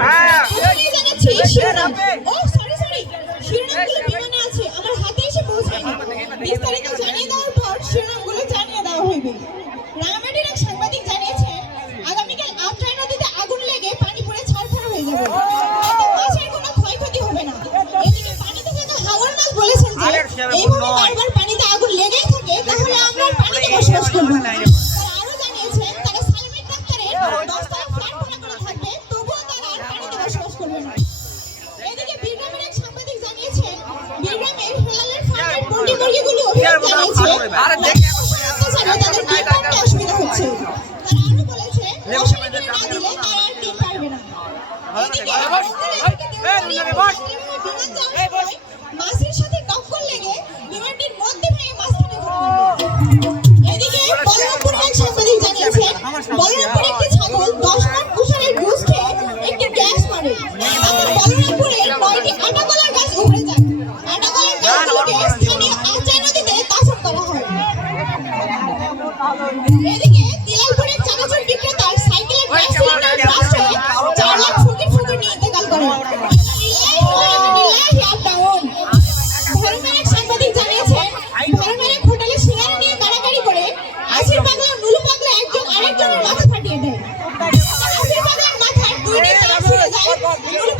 হ্যাঁ। আমি জানাচ্ছি শিরোনাম ও সরি সরি শিরোনামগুলো বিমানে আছে? আমার হাতে এসে পৌঁছায়নি বিস্তারিত জানিয়ে দেওয়ার পর শিরোনামগুলো জানিয়ে দেওয়া হইবে। রাঙামাটির এক সাংবাদিক এদিকে বীরগ্রামের এক সাংবাদিক জানিয়েছেন বীরগ্রামের হেলালের ফার্মের পোল্ট্রি মুরগিগুলো অভিযোগ জানিয়েছে আর দেখে তাদের ডিম পাড়তে অসুবিধা হচ্ছে? তারা আরও বলেছে মশারি কিনে না দিলে তারা আর ডিম পারবে না। এদিকে বিগত মাস Yeah.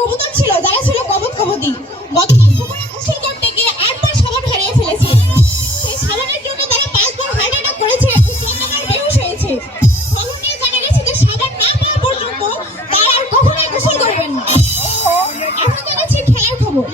কবুতর ছিল, যারা ছিল কবত কবদি গতকাল পুকুরে গোসল করতে সাবান হারিয়ে ফেলেছে। সেই সাবানের জন্য তারা পাঁচবার হার্ট করেছে চন্দ্রকার বেহুশ হয়েছে। খবর নিয়ে যে সাবান না পর্যন্ত তারা আর কখনোই গোসল করবেন এখন জানাচ্ছি খেলার খবর।